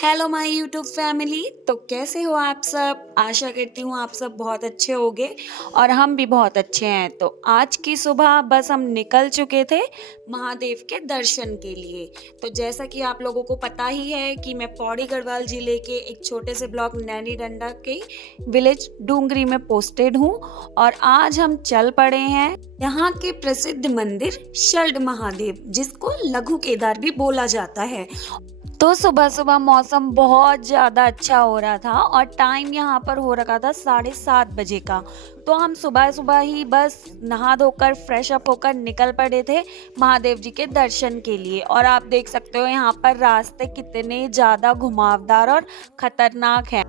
Hello my YouTube family. तो कैसे हो आप सब? आशा करती हूँ आप सब बहुत अच्छे होंगे और हम भी बहुत अच्छे हैं। तो आज की सुबह बस हम निकल चुके थे महादेव के दर्शन के लिए। तो जैसा कि आप लोगों को पता ही है कि मैं पौड़ी गढ़वाल जिले के एक छोटे से ब्लॉक नैनी डंडा के विलेज डूंगरी में पोस्टेड हूँ और आज हम चल पड़े हैं यहाँ के प्रसिद्ध मंदिर शल्ड महादेव, जिसको लघु केदार भी बोला जाता है। तो सुबह सुबह मौसम बहुत ज़्यादा अच्छा हो रहा था और टाइम यहाँ पर हो रखा था 7:30 बजे का। तो हम सुबह सुबह ही बस नहा धोकर फ्रेश अप होकर निकल पड़े थे महादेव जी के दर्शन के लिए। और आप देख सकते हो यहाँ पर रास्ते कितने ज़्यादा घुमावदार और खतरनाक हैं।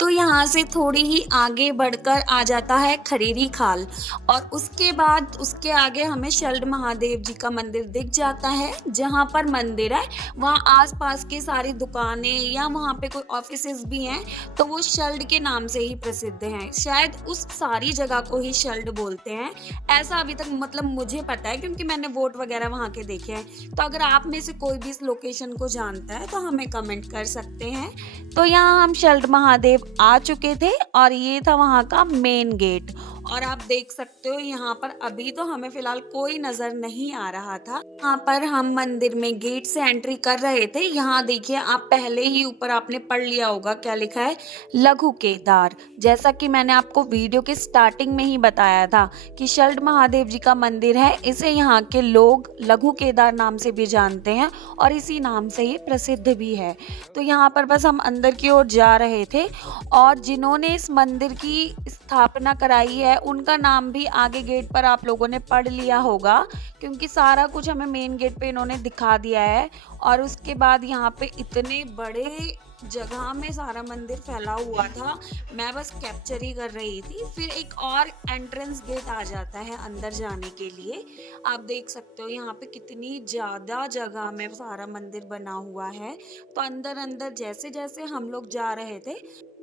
तो यहाँ से थोड़ी ही आगे बढ़कर आ जाता है खरीरी खाल और उसके बाद उसके आगे हमें शल्ड महादेव जी का मंदिर दिख जाता है। जहाँ पर मंदिर है वहाँ आसपास के सारी दुकानें या वहाँ पे कोई ऑफिसेज भी हैं, तो वो शल्ड के नाम से ही प्रसिद्ध हैं। शायद उस सारी जगह को ही शल्ड बोलते हैं, ऐसा अभी तक मतलब मुझे पता है, क्योंकि मैंने बोर्ड वगैरह वहाँ के देखे हैं। तो अगर आप में से कोई भी इस लोकेशन को जानता है तो हमें कमेंट कर सकते हैं। तो यहाँ हम शल्ड महादेव आ चुके थे और ये था वहाँ का मेन गेट। और आप देख सकते हो यहाँ पर अभी तो हमें फिलहाल कोई नजर नहीं आ रहा था। यहाँ पर हम मंदिर में गेट से एंट्री कर रहे थे। यहाँ देखिए, आप पहले ही ऊपर आपने पढ़ लिया होगा क्या लिखा है, लघु केदार। जैसा कि मैंने आपको वीडियो के स्टार्टिंग में ही बताया था कि शल्ड महादेव जी का मंदिर है, इसे यहाँ के लोग लघु केदार नाम से भी जानते हैं और इसी नाम से ये प्रसिद्ध भी है। तो यहाँ पर बस हम अंदर की ओर जा रहे थे और जिन्होंने इस मंदिर की स्थापना कराई है उनका नाम भी आगे गेट पर आप लोगों ने पढ़ लिया होगा, क्योंकि सारा कुछ हमें मेन गेट पे इन्होंने दिखा दिया है। और उसके बाद यहाँ पे इतने बड़े जगह में सारा मंदिर फैला हुआ था, मैं बस कैप्चर ही कर रही थी। फिर एक और एंट्रेंस गेट आ जाता है अंदर जाने के लिए। आप देख सकते हो यहाँ पे कितनी ज़्यादा जगह में सारा मंदिर बना हुआ है। तो अंदर अंदर जैसे जैसे हम लोग जा रहे थे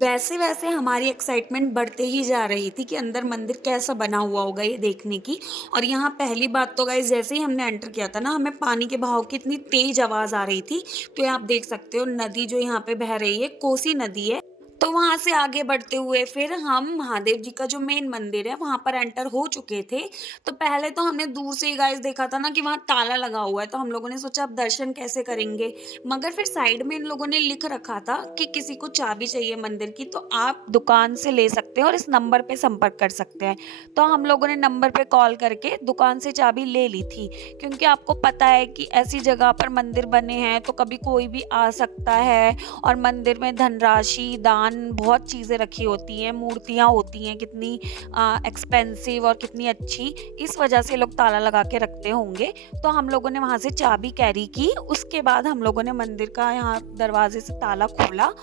वैसे वैसे हमारी एक्साइटमेंट बढ़ते ही जा रही थी कि अंदर मंदिर कैसा बना हुआ होगा ये देखने की। और यहाँ पहली बात तो गाइस, जैसे ही हमने एंटर किया था ना, हमें पानी के बहाव की इतनी तेज आवाज़ आ रही थी। तो ये आप देख सकते हो नदी जो यहाँ पे बह रही है, कोसी नदी है। तो वहां से आगे बढ़ते हुए फिर हम महादेव जी का जो मेन मंदिर है वहां पर एंटर हो चुके थे। तो पहले तो हमने दूर से ही गाइस देखा था ना कि वहां ताला लगा हुआ है, तो हम लोगों ने सोचा अब दर्शन कैसे करेंगे। मगर फिर साइड में इन लोगों ने लिख रखा था कि किसी को चाबी चाहिए मंदिर की तो आप दुकान से ले सकते हैं और इस नंबर पे संपर्क कर सकते हैं। तो हम लोगों ने नंबर पे कॉल करके दुकान से चाबी ले ली थी, क्योंकि आपको पता है कि ऐसी जगह पर मंदिर बने हैं तो कभी कोई भी आ सकता है। और मंदिर में धनराशि, दान, बहुत चीज़ें रखी होती हैं, मूर्तियाँ होती हैं कितनी एक्सपेंसिव और कितनी अच्छी, इस वजह से लोग ताला लगा के रखते होंगे। तो हम लोगों ने वहाँ से चाबी कैरी की। उसके बाद हम लोगों ने मंदिर का यहाँ दरवाजे से ताला खोला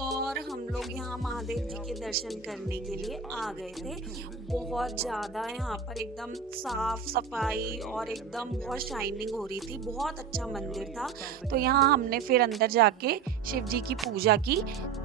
और हम लोग यहाँ महादेव जी के दर्शन करने के लिए आ गए थे। बहुत ज़्यादा यहाँ पर एकदम साफ सफाई और एकदम बहुत शाइनिंग हो रही थी, बहुत अच्छा मंदिर था। तो यहाँ हमने फिर अंदर जाके शिव जी की पूजा की।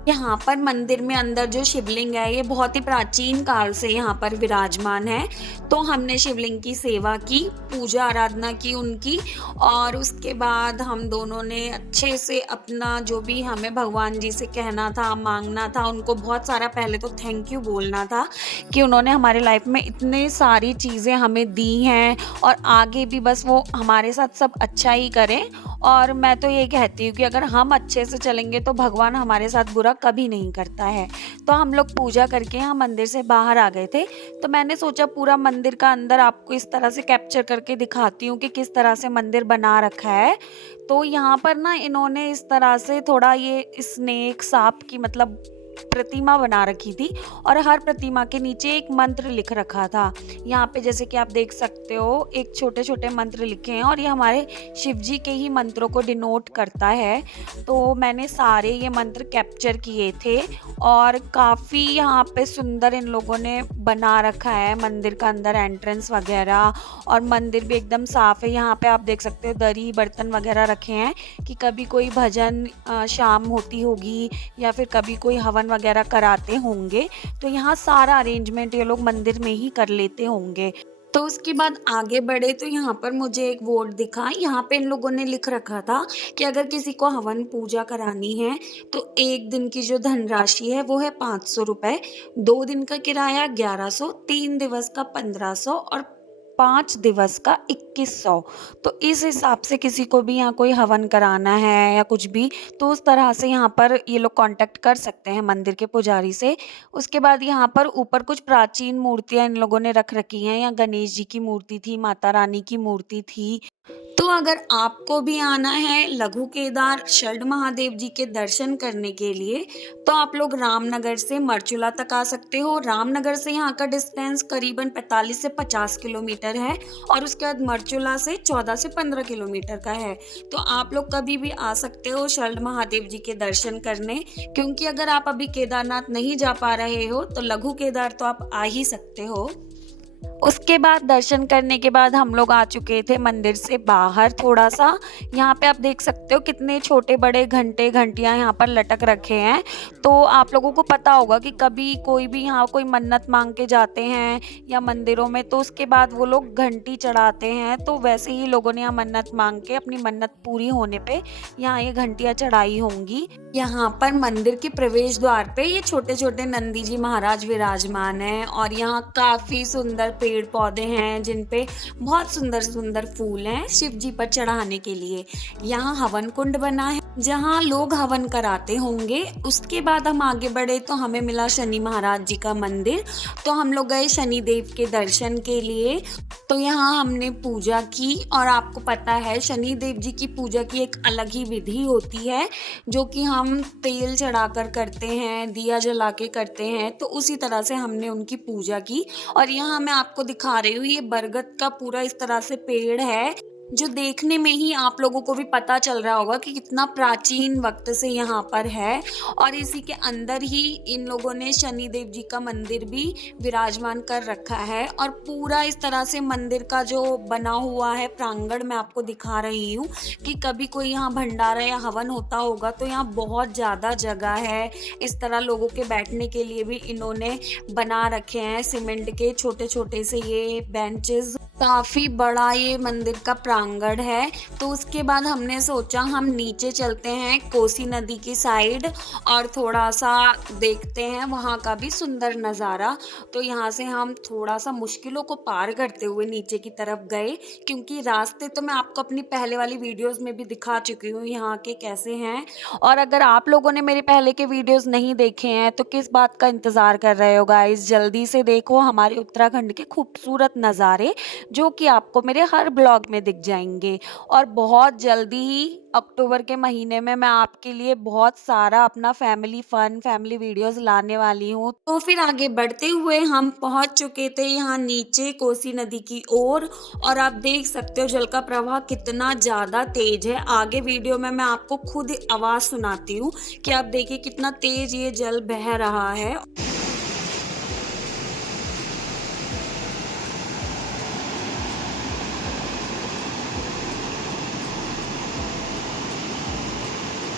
यहाँ पर मंदिर में अंदर जो शिवलिंग है ये बहुत ही प्राचीन काल से यहाँ पर विराजमान है। तो हमने शिवलिंग की सेवा की, पूजा आराधना की उनकी। और उसके बाद हम दोनों ने अच्छे से अपना जो भी हमें भगवान जी से कहना था, मांगना था, उनको बहुत सारा पहले तो थैंक यू बोलना था कि उन्होंने हमारे लाइफ में इतने सारी चीज़ें हमें दी हैं और आगे भी बस वो हमारे साथ सब अच्छा ही करें। और मैं तो ये कहती हूँ कि अगर हम अच्छे से चलेंगे तो भगवान हमारे साथ बुरा कभी नहीं करता है। तो हम लोग पूजा करके यहाँ मंदिर से बाहर आ गए थे। तो मैंने सोचा पूरा मंदिर का अंदर आपको इस तरह से कैप्चर करके दिखाती हूँ कि किस तरह से मंदिर बना रखा है। तो यहाँ पर ना इन्होंने इस तरह से थोड़ा ये स्नेक सांप की मतलब प्रतिमा बना रखी थी और हर प्रतिमा के नीचे एक मंत्र लिख रखा था। यहाँ पे जैसे कि आप देख सकते हो एक छोटे छोटे मंत्र लिखे हैं और ये हमारे शिव जी के ही मंत्रों को डिनोट करता है। तो मैंने सारे ये मंत्र कैप्चर किए थे और काफ़ी यहाँ पे सुंदर इन लोगों ने बना रखा है मंदिर का अंदर एंट्रेंस वगैरह। और मंदिर भी एकदम साफ़ है। यहाँ पे आप देख सकते हो दरी बर्तन वगैरह रखे हैं कि कभी कोई भजन शाम होती होगी या फिर कभी कोई हवन वगैरह कराते होंगे, तो यहाँ सारा अरेंजमेंट ये लोग मंदिर में ही कर लेते होंगे। तो उसके बाद आगे बढ़े तो यहाँ पर मुझे एक बोर्ड दिखा, यहाँ पे इन लोगों ने लिख रखा था कि अगर किसी को हवन पूजा करानी है तो 1 दिन की जो धनराशि है वो है 500 रुपए, 2 दिन का किराया 1100, 3 दिवस का 1500 और 5 दिवस का 2100। तो इस हिसाब से किसी को भी यहाँ कोई हवन कराना है या कुछ भी, तो उस तरह से यहाँ पर ये लोग कांटेक्ट कर सकते हैं मंदिर के पुजारी से। उसके बाद यहाँ पर ऊपर कुछ प्राचीन मूर्तियाँ इन लोगों ने रख रखी हैं, यहाँ गणेश जी की मूर्ति थी, माता रानी की मूर्ति थी। तो अगर आपको भी आना है लघु केदार शल्ड महादेव जी के दर्शन करने के लिए, तो आप लोग रामनगर से मरचूला तक आ सकते हो। रामनगर से यहाँ का डिस्टेंस करीबन 45 से 50 किलोमीटर है और उसके बाद मरचूला से 14 से 15 किलोमीटर का है। तो आप लोग कभी भी आ सकते हो शल्ड महादेव जी के दर्शन करने, क्योंकि अगर आप अभी केदारनाथ नहीं जा पा रहे हो तो लघु केदार तो आप आ ही सकते हो। उसके बाद दर्शन करने के बाद हम लोग आ चुके थे मंदिर से बाहर थोड़ा सा। यहाँ पे आप देख सकते हो कितने छोटे बड़े घंटे घंटियाँ यहाँ पर लटक रखे हैं। तो आप लोगों को पता होगा कि कभी कोई भी यहाँ कोई मन्नत मांग के जाते हैं या मंदिरों में, तो उसके बाद वो लोग घंटी चढ़ाते हैं। तो वैसे ही लोगों ने यहाँ मन्नत मांग के अपनी मन्नत पूरी होने पे यहाँ ये घंटियाँ चढ़ाई होंगी। यहाँ पर मंदिर के प्रवेश द्वार पे ये छोटे छोटे नंदी जी महाराज विराजमान हैं और यहाँ काफी सुंदर पेड़ पौधे हैं जिन पे बहुत सुंदर सुंदर फूल हैं शिव जी पर चढ़ाने के लिए। यहाँ हवन कुंड बना है जहाँ लोग हवन कराते होंगे। उसके बाद हम आगे बढ़े तो हमें मिला शनि महाराज जी का मंदिर, तो हम लोग गए शनि देव के दर्शन के लिए। तो यहाँ हमने पूजा की और आपको पता है शनि देव जी की पूजा की एक अलग ही विधि होती है जो कि हम तेल चढ़ाकर करते हैं, दिया जला के करते हैं। तो उसी तरह से हमने उनकी पूजा की और यहाँ मैं आपको दिखा रही हूँ ये बरगद का पूरा इस तरह से पेड़ है जो देखने में ही आप लोगों को भी पता चल रहा होगा कि कितना प्राचीन वक्त से यहाँ पर है। और इसी के अंदर ही इन लोगों ने शनि देव जी का मंदिर भी विराजमान कर रखा है और पूरा इस तरह से मंदिर का जो बना हुआ है प्रांगण मैं आपको दिखा रही हूँ कि कभी कोई यहाँ भंडारा या हवन होता होगा तो यहाँ बहुत ज़्यादा जगह है। इस तरह लोगों के बैठने के लिए भी इन्होंने बना रखे हैं सीमेंट के छोटे छोटे से ये बेंचेस। काफ़ी बड़ा ये मंदिर का प्रांगण है। तो उसके बाद हमने सोचा हम नीचे चलते हैं कोसी नदी की साइड और थोड़ा सा देखते हैं वहाँ का भी सुंदर नज़ारा। तो यहाँ से हम थोड़ा सा मुश्किलों को पार करते हुए नीचे की तरफ गए, क्योंकि रास्ते तो मैं आपको अपनी पहले वाली वीडियोस में भी दिखा चुकी हूँ यहाँ के कैसे हैं। और अगर आप लोगों ने मेरे पहले के वीडियोस नहीं देखे हैं तो किस बात का इंतज़ार कर रहे हो गाइस, जल्दी से देखो हमारे उत्तराखंड के खूबसूरत नज़ारे जो कि आपको मेरे हर ब्लॉग में दिख जाएंगे। और बहुत जल्दी ही अक्टूबर के महीने में मैं आपके लिए बहुत सारा अपना फैमिली वीडियोस लाने वाली हूँ। तो फिर आगे बढ़ते हुए हम पहुँच चुके थे यहाँ नीचे कोसी नदी की ओर और आप देख सकते हो जल का प्रवाह कितना ज़्यादा तेज है। आगे वीडियो में मैं आपको खुद आवाज़ सुनाती हूँ कि आप देखिए कितना तेज ये जल बह रहा है।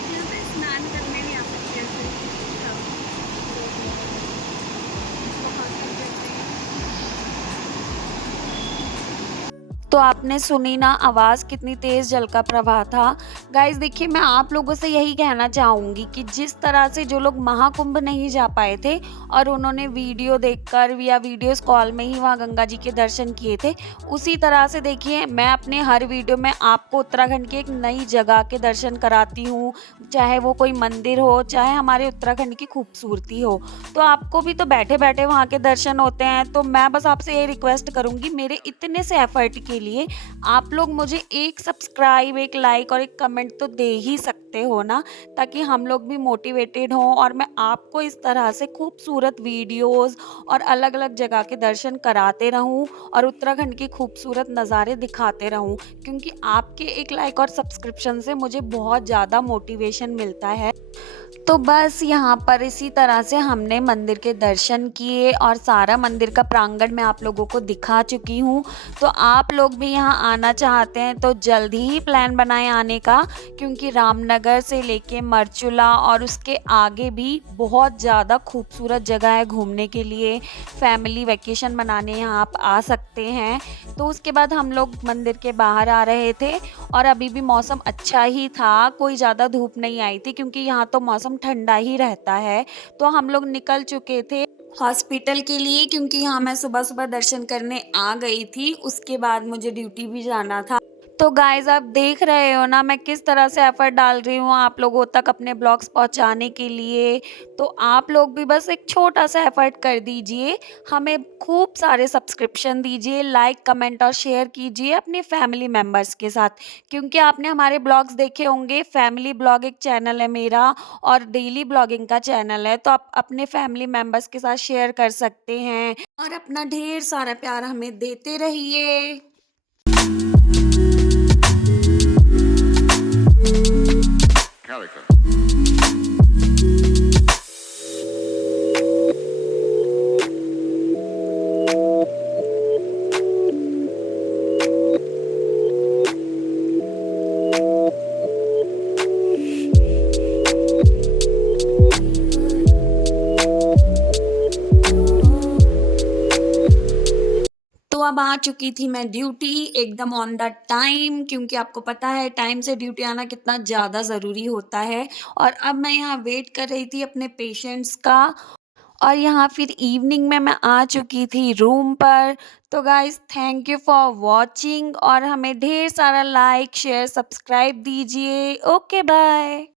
यहाँ पे स्नान करने नहीं आ सकते ऐसे सब बहुत करते हैं। तो आपने सुनी ना आवाज़, कितनी तेज़ जल का प्रवाह था। गाइस देखिए मैं आप लोगों से यही कहना चाहूँगी कि जिस तरह से जो लोग महाकुंभ नहीं जा पाए थे और उन्होंने वीडियो देखकर या वीडियोस कॉल में ही वहाँ गंगा जी के दर्शन किए थे, उसी तरह से देखिए मैं अपने हर वीडियो में आपको उत्तराखंड की एक नई जगह के दर्शन कराती हूँ, चाहे वो कोई मंदिर हो, चाहे हमारे उत्तराखंड की खूबसूरती हो। तो आपको भी तो बैठे बैठे वहाँ के दर्शन होते हैं। तो मैं बस आपसे ये रिक्वेस्ट करूँगी, मेरे इतने से एफर्ट के लिए आप लोग मुझे एक सब्सक्राइब, एक लाइक और एक कमेंट तो दे ही सकते हो ना, ताकि हम लोग भी मोटिवेटेड हों और मैं आपको इस तरह से खूबसूरत वीडियोस और अलग अलग जगह के दर्शन कराते रहूं और उत्तराखंड की खूबसूरत नज़ारे दिखाते रहूं, क्योंकि आपके एक लाइक और सब्सक्रिप्शन से मुझे बहुत ज़्यादा मोटिवेशन मिलता है। तो बस यहाँ पर इसी तरह से हमने मंदिर के दर्शन किए और सारा मंदिर का प्रांगण मैं आप लोगों को दिखा चुकी हूँ। तो आप लोग भी यहाँ आना चाहते हैं तो जल्दी ही प्लान बनाएं आने का, क्योंकि रामनगर से लेके मरचुला और उसके आगे भी बहुत ज़्यादा खूबसूरत जगह है घूमने के लिए। फैमिली वेकेशन मनाने यहाँ आप आ सकते हैं। तो उसके बाद हम लोग मंदिर के बाहर आ रहे थे और अभी भी मौसम अच्छा ही था, कोई ज़्यादा धूप नहीं आई थी क्योंकि यहाँ तो मौसम ठंडा ही रहता है। तो हम लोग निकल चुके थे हॉस्पिटल के लिए, क्योंकि यहाँ मैं सुबह-सुबह दर्शन करने आ गई थी, उसके बाद मुझे ड्यूटी भी जाना था। तो गाइज़ आप देख रहे हो ना मैं किस तरह से एफ़र्ट डाल रही हूँ आप लोगों तक अपने ब्लॉग्स पहुँचाने के लिए। तो आप लोग भी बस एक छोटा-सा एफ़र्ट कर दीजिए, हमें खूब सारे सब्सक्रिप्शन दीजिए, लाइक, कमेंट और शेयर कीजिए अपने फैमिली मेंबर्स के साथ। क्योंकि आपने हमारे ब्लॉग्स देखे होंगे, फैमिली ब्लॉग एक चैनल है मेरा और डेली ब्लॉगिंग का चैनल है, तो आप अपने फैमिली मेंबर्स के साथ शेयर कर सकते हैं और अपना ढेर सारा प्यार हमें देते रहिए। Calico. तो अब आ चुकी थी मैं ड्यूटी एकदम ऑन द टाइम, क्योंकि आपको पता है टाइम से ड्यूटी आना कितना ज़्यादा ज़रूरी होता है। और अब मैं यहाँ वेट कर रही थी अपने पेशेंट्स का और यहाँ फिर इवनिंग में मैं आ चुकी थी रूम पर। तो guys thank you for watching और हमें ढेर सारा लाइक, शेयर, सब्सक्राइब दीजिए। Okay bye.